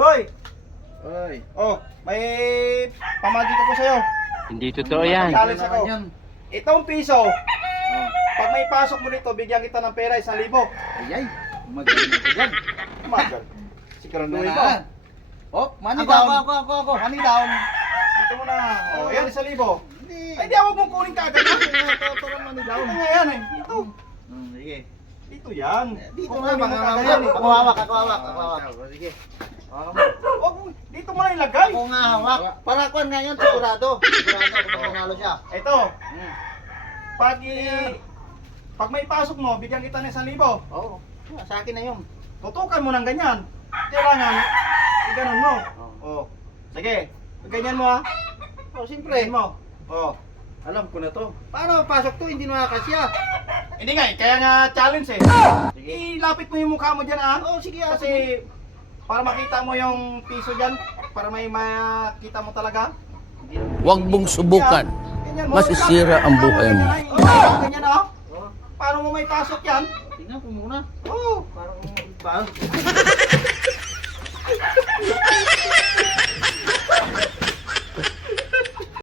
Boy! Oy. Oh, may pamagit ako sa'yo. Hindi totoo yan. Challenge ako. Yan. Itong piso, Oh. pag may pasok mo dito, bigyan kita ng pera 1,000. Ayay. Magaling ka dyan. Magal. Siguraduhin mo. Na. Oh, money Ako, down. ako. Money down. Dito mo na. Oh, yan, 1,000. Hindi. Ay, di ako mong kunin ka agad. Ito money down. Dito nga yan eh. Dito. Sige. Dito yan. Dito Kukunin na, mo baka kagad mamaya. yan eh. Ako hawak. Sige. Wag mo, dito mo na ilagay. Ako nga hawak. Para kuan ngayon, sigurado. Sigurado kung manalo siya. Ito, Hmm. pag may pasok mo, bigyan kita ng 1,000. Oo. Sa akin na yun. Tutukan mo ng ganyan. Kailangan, iganon mo. Oh. Sige, ganyan mo ha. Oh, siyempre. Ganyan mo. Oh. Alam ko na to. Paano pasok to? Hindi makakasya. Hindi nga, kaya nga challenge eh. Ilapit mo yung mukha mo dyan ha. Oo, sige. Kasi, para makita mo yung piso dyan, para may makita mo talaga. Huwag mong subukan. Ganyan mo. Masisira ang buhay mo. Ganyan ha. Paano mo may pasok yan? Tingnan ko muna. Oo. Parang